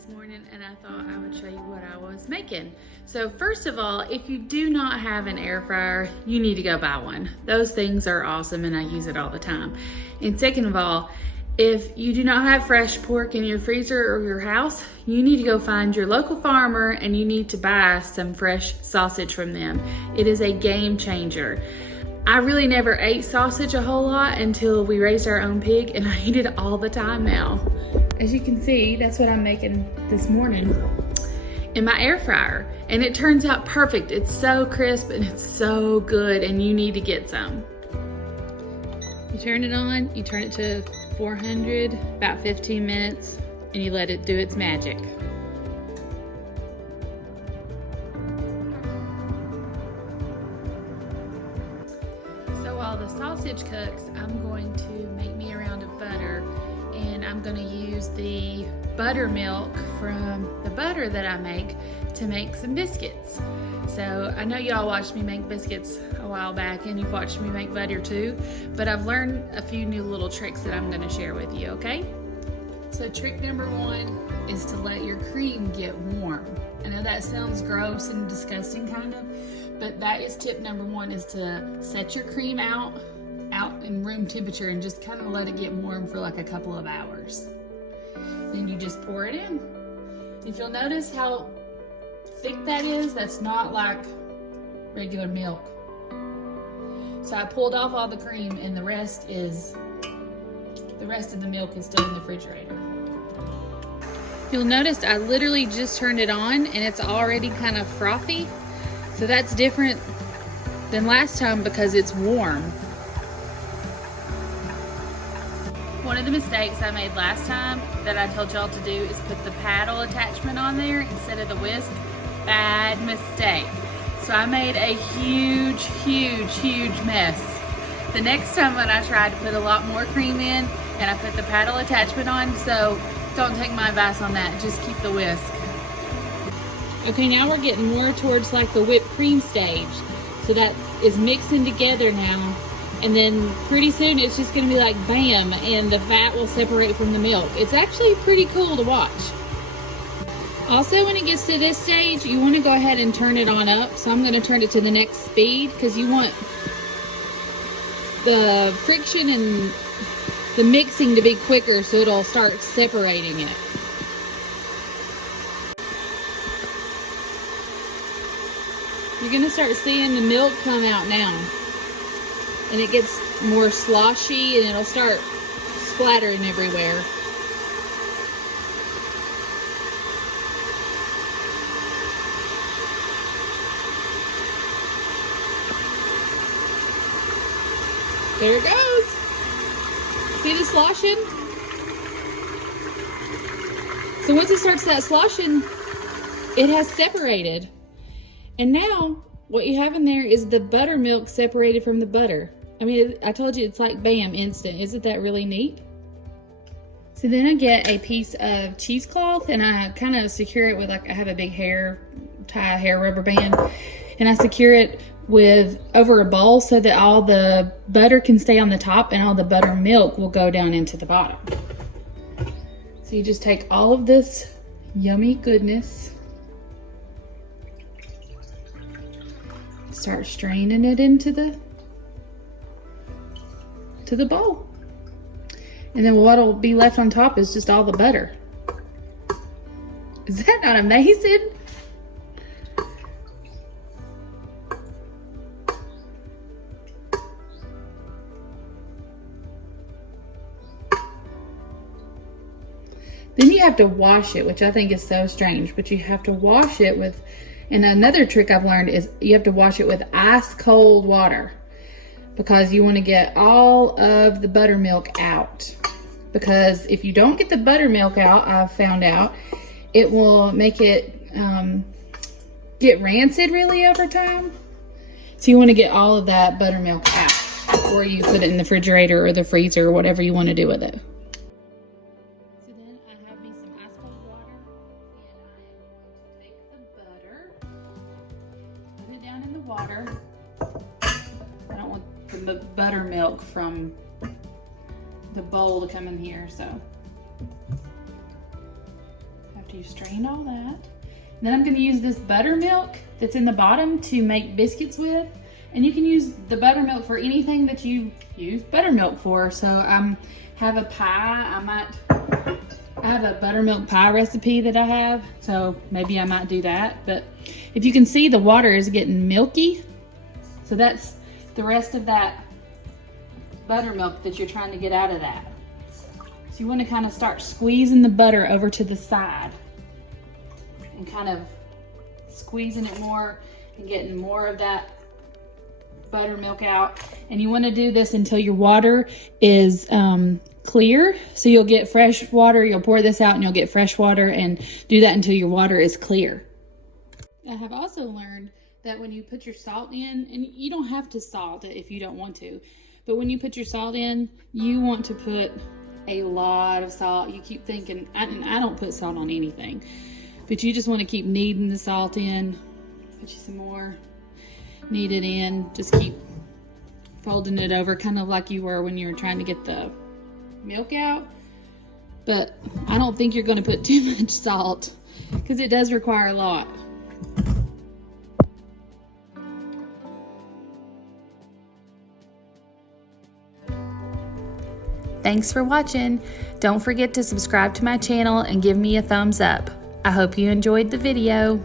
this morning and I thought I would show you what I was making. So first of all, if you do not have an air fryer, you need to go buy one. Those things are awesome and I use it all the time. And second of all, if you do not have fresh pork in your freezer or your house, you need to go find your local farmer and you need to buy some fresh sausage from them. It is a game changer. I really never ate sausage a whole lot until we raised our own pig, and I eat it all the time now. As you can see, that's what I'm making this morning in my air fryer, and it turns out perfect. It's so crisp and it's so good, and you need to get some. You turn it on, you turn it to 400, about 15 minutes, and you let it do its magic. While the sausage cooks, I'm going to make me a round of butter, and I'm going to use the buttermilk from the butter that I make to make some biscuits. So I know y'all watched me make biscuits a while back and you've watched me make butter too, but I've learned a few new little tricks that I'm going to share with you, okay? So trick number one is to let your cream get warm. I know that sounds gross and disgusting kind of, but that is tip number one, is to set your cream out in room temperature and just kind of let it get warm for like a couple of hours. Then you just pour it in. If you'll notice how thick that is, that's not like regular milk. So I pulled off all the cream and the rest of the milk is still in the refrigerator. You'll notice I literally just turned it on and it's already kind of frothy. So that's different than last time because it's warm. One of the mistakes I made last time that I told y'all to do is put the paddle attachment on there instead of the whisk. Bad mistake. So I made a huge, huge, huge mess. The next time when I tried to put a lot more cream in and I put the paddle attachment on, so don't take my advice on that, just keep the whisk. Okay, now we're getting more towards like the whipped cream stage. So that is mixing together now. And then pretty soon it's just gonna be like bam, and the fat will separate from the milk. It's actually pretty cool to watch. Also, when it gets to this stage, you wanna go ahead and turn it on up. So I'm gonna turn it to the next speed because you want the friction and the mixing to be quicker so it'll start separating it. You're gonna start seeing the milk come out now. And it gets more sloshy and it'll start splattering everywhere. There it goes. See the sloshing? So once it starts that sloshing, it has separated. And now what you have in there is the buttermilk separated from the butter. I mean, I told you it's like bam, instant. Isn't that really neat? So then I get a piece of cheesecloth and I kind of secure it with, like, I have a big hair rubber band, and I secure it with over a bowl so that all the butter can stay on the top and all the buttermilk will go down into the bottom. So you just take all of this yummy goodness, start straining it into the bowl. And then what'll be left on top is just all the butter. Is that not amazing? Then you have to wash it, which I think is so strange, but you have to wash it with, and another trick I've learned is you have to wash it with ice cold water, because you want to get all of the buttermilk out. Because if you don't get the buttermilk out, I've found out, it will make it get rancid really over time. So you want to get all of that buttermilk out before you put it in the refrigerator or the freezer or whatever you want to do with it. So then I have me some ice cold water, and I am going to take the butter, put it down in the water. I don't want the buttermilk from the bowl to come in here, so I have after you've strained all that. Then I'm gonna use this buttermilk that's in the bottom to make biscuits with. And you can use the buttermilk for anything that you use buttermilk for. So have a pie, I have a buttermilk pie recipe that I have. So maybe I might do that. But if you can see, the water is getting milky. So that's the rest of that buttermilk that you're trying to get out of that. So you want to kind of start squeezing the butter over to the side and kind of squeezing it more and getting more of that buttermilk out. And you want to do this until your water is clear. So you'll get fresh water, you'll pour this out and you'll get fresh water, and do that until your water is clear. I have also learned that when you put your salt in, and you don't have to salt it if you don't want to, but when you put your salt in, you want to put a lot of salt. You keep thinking, I don't put salt on anything, but you just want to keep kneading the salt in. Put you some more, knead it in, just keep folding it over, kind of like you were when you were trying to get the milk out. But I don't think you're going to put too much salt because it does require a lot. Thanks for watching. Don't forget to subscribe to my channel and give me a thumbs up. I hope you enjoyed the video.